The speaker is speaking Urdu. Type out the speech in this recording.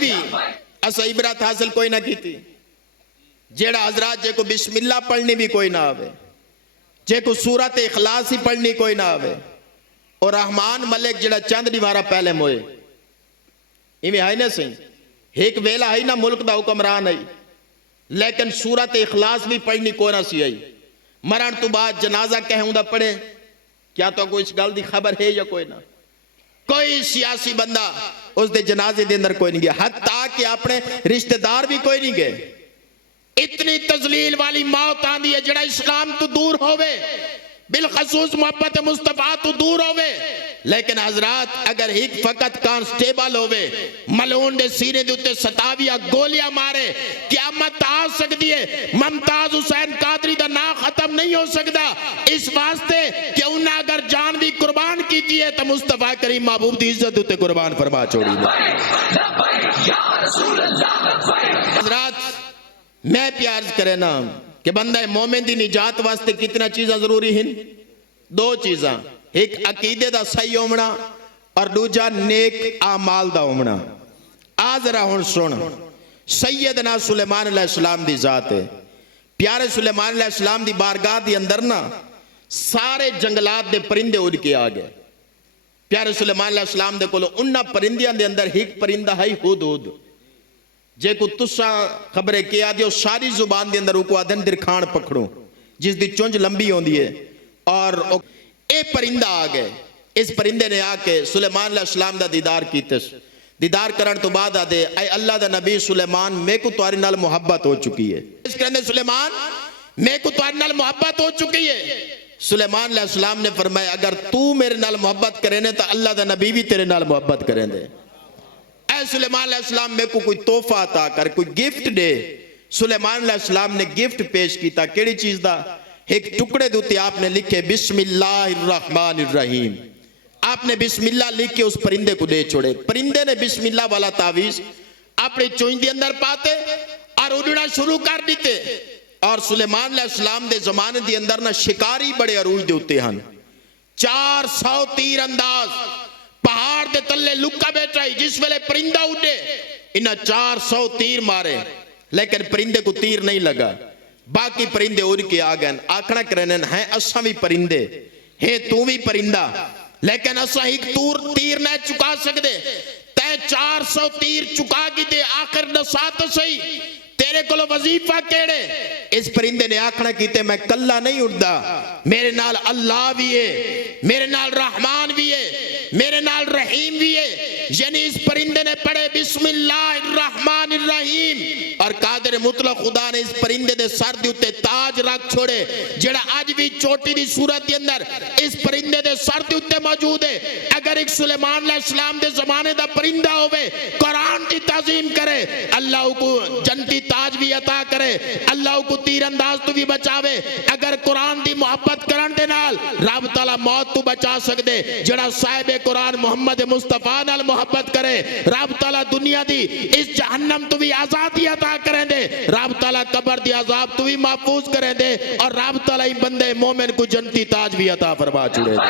بھی اسا عبرت حاصل کوئی نہ کی تھی. جیڑا حضرات جے کو بسم اللہ پڑھنی بھی کوئی نہ آوے, جے کو سورت اخلاص ہی پڑھنی کوئی نہ آوے, اور رحمان ملک جڑا چند دیوارا پہلے موئے ایویں ہے نا سہی, ایک ویلا ہے نا ملک دا حکمران ہے, لیکن سورت اخلاص بھی پڑھنی کوئی نہ سی آئی. مرن تو بعد جنازہ کہیں دا پڑھے, کیا تو کوئی اس گل دی خبر ہے یا کوئی نہ؟ کوئی سیاسی بندہ اس دے جنازے دے اندر کوئی نہیں گیا, حتیٰ کہ اپنے رشتہ دار بھی کوئی نہیں گئے. اتنی تذلیل والی موت آندی ہے جڑا اسلام تو دور ہوئے, بالخصوص محبت مصطفیٰ تو دور ہوئے. لیکن حضرات اگر ایک فقط کانسٹیبل ہوئے ملعون دے سینے دے اتے ستاویہ گولیاں مارے, قیامت آ سکتی ہے. ممتاز حسین قادری دا نا ختم نہیں ہو سکتا اس واسطے کہ انہاں اگر جان بھی قربان کیتی ہے تو مصطفیٰ کریم محبوب دی عزت اتے قربان فرما چھوڑی ہے. حضرات میں پیار کرے نا کہ بندہ مومن دی نجات واسطے کتنا چیزاں ضروری ہیں؟ دو چیزاں, ایک عقیدے دا صحیح ہومنا اور دوجا نیک اعمال دا ہومنا. آج ذرا ہن سن, سیدنا سلیمان علیہ السلام دی ذات ہے. پیارے سلیمان علیہ السلام دی بارگاہ دی اندر نا سارے جنگلات دے پرندے اڑ کے آ گئے. پیارے سلیمان علیہ السلام دے کولو انہاں پرندیاں دے اندر ایک پرندہ ہے ہدہد, جے کو تسا خبریں کیا دیو ساری زبان دے اندر کو آدھن درکھان پکڑو جس دی چونج لمبی ہوندی ہے. اور اے پرندہ آ گئے. اس پرندے نے آ کے سلیمان علیہ السلام دا دیدار کیتس. دیدار کرن تو بعد آدھے اے اللہ دا نبی سلیمان میں کو تمہاری نال محبت ہو چکی ہے. اس کرنے سلیمان میں کو تمہاری نال محبت ہو چکی ہے. سلیمان علیہ السلام نے فرمایا اگر تو میرے نال محبت کرے نے تو اللہ دا نبی بھی تیرے نال محبت کریں دے. اے سلیمان علیہ السلام میں کو کوئی تحفہ عطا کر, کوئی گفٹ دے. سلیمان علیہ السلام نے گفٹ پیش کیتا. کیڑی چیز دا؟ ایک ٹکڑے دوتے آپ نے لکھے بسم اللہ الرحمن الرحیم. آپ نے بسم اللہ لکھ کے اس پرندے کو دے چھوڑے. پرندے نے بسم اللہ والا تعویذ اپنے چونج دے اندر پاتے اور اڑنا شروع کر دیتے. اور سلیمان علیہ السلام دے زمانے دے اندر نہ شکاری بڑے عروج دیتے ہیں. 400 تیر انداز پہاڑ دے تلے لکا بیٹھا ہی, جس ویلے پرندہ اٹھے انہاں 400 تیر مارے, لیکن پرندے کو تیر نہیں لگا. باقی پرندے اڑ کے آ گئے. آکھنا کرنے ہیں اساں بھی پرندے ہیں, تو بھی پرندہ, لیکن اساں ایک تیر نہ چکا سکتے. تے 400 تیر چکا کی دے آخر نسات سہی تیرے کلو وظیفہ کیڑے؟ اس پرندے نے آکھنا کیتے میں کلہ نہیں اڑدا, میرے نال اللہ بھی ہے, میرے نال رحمان بھی ہے, میرے نال رحیم بھی ہے. یعنی اس پرندے نے پڑھے بسم اللہ الرحمن الرحیم, اور قادر مطلق خدا نے اس پرندے دے سر دے اتے تاج رکھ چھوڑے جڑا آج بھی چوٹی دی صورت دے اندر اس پرندے دے سر دے اتے موجود ہے. اگر ایک سلیمان علیہ السلام دے زمانے دا پرندہ ہوئے قرآن کی تعظیم کرے, اللہ کو جنتی تاج بھی عطا کرے, اللہ کو تیر انداز تو بھی بچاوے. اگر قرآن دی محبت کرن دے نال رب تعالی موت تو بچا سکدے. جڑا صاحب قرآن محمد مصطفیٰ نال محبت کرے رب تعالی دنیا دی اس جہنم تو بھی آزادی عطا کریں دے, رب تعالی قبر دی عذاب تو بھی محفوظ کریں دے, اور رب تعالی بندے مومن کو جنتی تاج بھی عطا فرما چھوڑے دے.